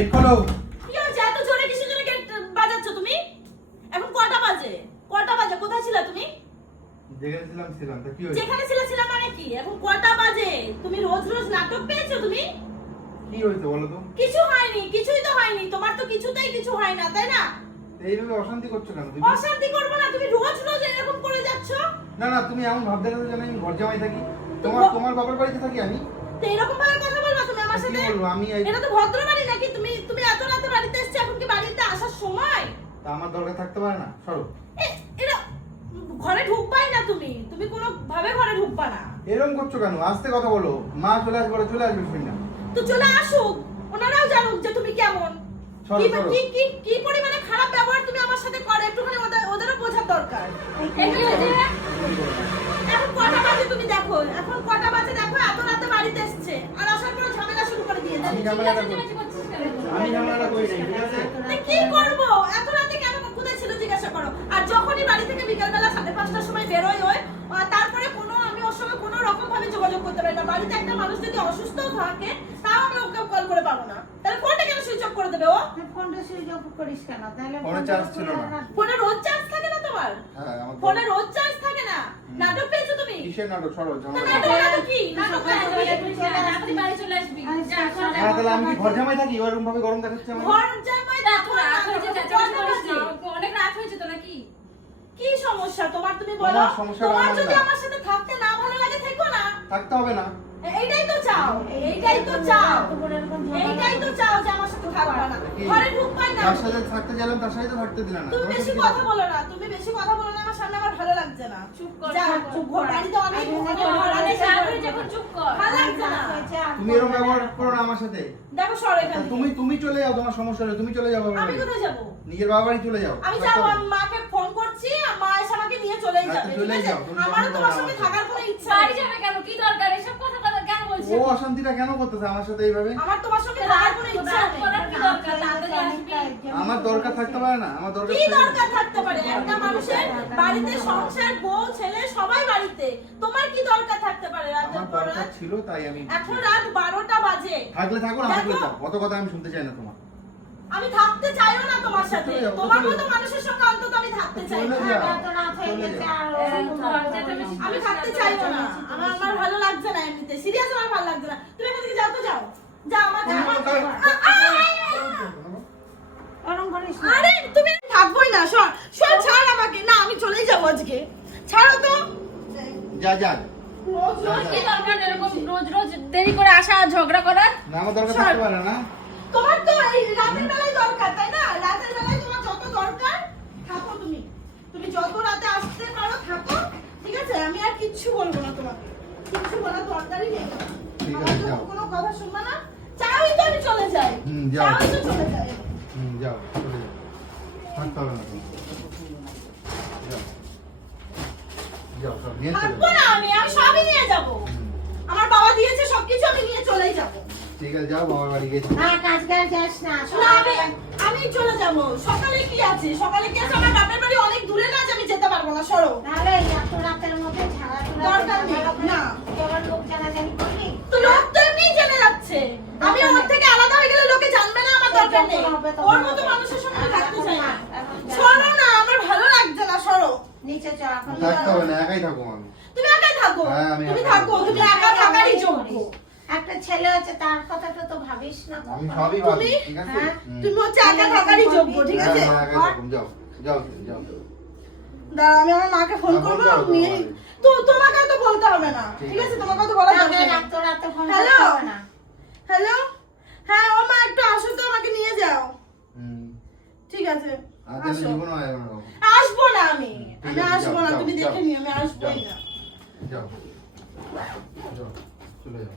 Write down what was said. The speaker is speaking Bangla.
গেট খোলো। কি হয়েছে এত জোরে কিসের জন্য গেট বাজাচ্ছ তুমি? এখন কটা বাজে? কটা বাজে? কোথায় ছিলা তুমি? ছিলাম তা কি হয়েছে? যেখানে ছিলা মানে কি? এখন কটা বাজে? তুমি রোজ রোজ নাটক পেয়েছো তুমি? কি হয়েছে বলো তো? কিছু হয়নি, কিছুই তো হয়নি। তোমার তো কিছুতেই কিছু হয় না, তাই না? এইভাবে অশান্তি করছো কেন তুমি? অশান্তি করবো না, তুমি রোজ রোজ এরকম করে যাচ্ছ। না না, তুমি এমন ভাবতে গেছো যেন আমি ঘর জামাই থাকি। তোমার বাবার বাড়িতে থাকি আমি। তো এরকম ভাবে কথা বলবা তুমি আমার কি সাথে? বলবো আমি? এটা তো ভদ্র বাড়ি নাকি? তুমি এত রাতে বাড়িতে এসেছো, এখন কি বাড়িতে আসার সময়? তা আমার দরকার থাকতে পারে না? সরো। এরা ঘরে ঢুকবাই না তুমি। তুমি কোনো ভাবে ঘরে ঢুকবা না। এরকম করছো কেন? আস্তে কথা বলো। মা চলে আসবে, চলে আসবে শুনি না। তো চলে আসুক, ওনারাও জানুক যে তুমি কেমন। সরো, সরো। কি পরিমাণে খারাপ ব্যবহার তুমি আমার সাথে করো, একটুখানি ওদেরও বোঝার দরকার। এখন কটা বাজে তুমি দেখো, এখন কটা বাজে দেখো, এত রাতে বাড়িতে এসেছে আর আসার পর ঝামেলা শুরু করে দিয়েছে। আমি ঝামেলাটা করি নাই, ঠিক আছে? তো কি করবো? এত রাতে কেন কোথায় ছিল জিজ্ঞাসা করো। আর যখনই বাড়ি থেকে বিকালবেলা 5:30টার সময় বেরোয় ওই, তারপরে আমি ওর সঙ্গে কোনো রকম ভাবে যোগাযোগ করতে পারি না। বাড়িতে একটা মানুষ যদি অসুস্থ থাকে তাও আমি ওকে কল করে পাবো না। তাহলে ফোনটা কেন সুইচ অফ করে দেবে ও? ফোনটা সুইচ অফ করিস কেন? তাহলে ফোনে চার্জ ছিল না। ফোনে রোজ চার্জ থাকে না তোমার? হ্যাঁ, আমার ফোনে রোজ চার্জ থাকে না। নাটক পেয়েছো তুমি? কিসের নাটক? সরো, তো ঝামেলা। নাটক কি? নাটক তাড়াতাড়ি বাড়ি চলে আসবি। হ্যাঁ, তাহলে আমি কি ঘর জামাই থাকি? ওরকম ভাবে গরম দেখাচ্ছে আমার। ঘর জামাই দেখো না, অনেক রাত হয়েছে তো নাকি? কি সমস্যা তোমার তুমি বলো? তোমার সমস্যা তোমার আমার যদি না। আমার সাথে থাকতে না ভালো লাগে থেকো না। থাকতে হবে না। এইটাই তো চাও যে আমার সাথে থাকবা না, ঘরে ঢুকবাই না। তার সাথে থাকতে গেলাম, তার সাথে তো থাকতে দিলা না। তুমি তোমার বেশি সাথে কথা বলো না, আমার সামনে আমার ভালো লাগছে না। চুপ কর, যা, চুপ কর। চুপ কর, বাড়িতে অনেক চুপ কর। ভালো লাগছে না। তুমি এরকম ব্যবহার করো না আমার সাথে। দেখো সরো এখান থেকে। তুমি চলে যাও, তোমার সমস্যা হলে তুমি চলে যাও বাবার আমি বাড়ি। কোথায় যাবো? নিজের বাবার বাড়ি চলে যাও। আমি যাবো, আমি মাকে ফোন করছি, মা এসে আমাকে নিয়ে চলেই আচ্ছা, যাবে। চলেই ঠিক আছে? যাও, তুমি আমারও ফোন তোমার করো সঙ্গে আমাকে। থাকার কোনো ইচ্ছা বাড়ি নেই। যাবে কেন? কি দরকার? এসব কথা কেন বলছিস? ও অশান্তিটা কেন করতেছে আমার সাথে এইভাবে? আমার তোমার সঙ্গে থাকার কোনো ইচ্ছা রাত নেই। করার কি দরকার? তাড়াতাড়ি আসবি। আমার দরকার থাকতে পারে না? আমার দরকার কি ছিল। দরকার থাকতে পারে? একটা মানুষের বাড়িতে সংসার, বউ, ছেলে সবাই বাড়িতে। তোমার কি দরকার থাকতে পারে রাতের আমার পর দরকার রাত? ছিল তাই আমি এখন রাত 12টা বাজে। থাকলে থাকো, না থাকলে দেখো। যাও। অত কথা আমি শুনতে চাই না তোমার। আমি থাকতে চাইও না তোমার সাথে। চলে যাও, তোমার চলে মতো যাও। মানুষের সঙ্গে অন্তত আমি থাকতে চাই না। চলে যাও। এত রাত হয়ে গেছে আর আমি থাকতে চাইও না। আমার ভালো লাগছে না এমনিতে। সিরিয়াস আমার ভালো লাগছে না। তুমি এখান থেকে যাও তো যাও। যাও আমার ওরম করিস না। আরে তুমি থাকবোই না। সর ছাড় আমাকে। না আমি চলেই যাবো আজকে। ছাড়ো তো। যা যা। রোজ রোজ কি দরকার এরকম রোজ রোজ দেরি করে আসা আর ঝগড়া করার? না, আমার দরকার থাকতে পারে না। তোমার তো এই রাতের বেলায় দরকার, তাই না? রাতের বেলায় তোমার যত দরকার থাকো তুমি। তুমি যত রাতে আসতে পারো থাকো, ঠিক আছে? আমি আর কিচ্ছু বলবো না তোমাকে। কিচ্ছু বলার দরকারই নেই। ঠিক আমার আছে, তো যাও। কোনো কথা শুনবা না। চাওই তো আমি চলে যাই। যাও। চাওই তো চলে যাই। যাও, চলে যাও। থাকতে হবে না তোমার। যাও। যাও, সব নিয়ে চলে থাকবো যাও। না আমি সবই নিয়ে যাব। আমার বাবা দিয়েছে সবকিছু, আমি নিয়ে চলেই যাব। ঠিক আছে, যাও বাবার বাড়ি গেছি। না কাজ কাজ যাস না। না আমি চলে যাব। সকালে কি আছে? সকালে কি আছে? আমার বাপের বাড়ি অনেক দূরে না, যে আমি যেতে পারবো না। সরো। তাহলে এত রাতের মধ্যে দরকার নেই, না। কেবল লোক জানাজানি করবি? তো লোক তো এমনিই জেনে যাচ্ছে। আমি ওর থেকে আলাদা হয়ে গেলে লোকে জানবে না আমার দরকার নেই। ওর মতো মানুষের সঙ্গে আমি থাকতে চাই না। সরো না, আমার ভালো লাগছে না। সরো। নিচে চ এখন। থাকতে হবে না, একাই থাকো আমি। তুমি একাই থাকো। হ্যাঁ, আমি তুমি একা থাকো। থাকবো। তুমি একা থাকারই যোগ্য। একটা ছেলে আছে, তার কথাটা তো ভাবিস না? আমি সবই ভাবি, তুমি- ঠিক আছে? হ্যাঁ? তুমি হচ্ছে একা থাকারই যোগ্য, ঠিক হ্যাঁ, আছে? হ্যাঁ, একাই থাকুন, যাও। যাও, যাও। দাঁড়াও, আমি আমার মাকে ফোন হ্যাঁ, করবো। ফোন করো, নিয়ে তোমার তো তোমাকে তো বলতে হবে না, ঠিক ঠিক আছে? আছে। তোমাকে তো বলা যাবে না। রাত রাতে ফোন হ্যালো? করতে হবে না। হ্যালো, হ্যাঁ ও মা, একটু আসো তো, আমাকে নিয়ে যাও। হুম। ঠিক আছে, আর যেন আসো। জীবনও আসবে না কখনো। আসবো না আমি। ঠিক আমি আছে, আসবো যাও, না, যাও, তুমি যাও। দেখে নিও, আমি আসবোই যাও। না। যাও। যাও, চলে যাও।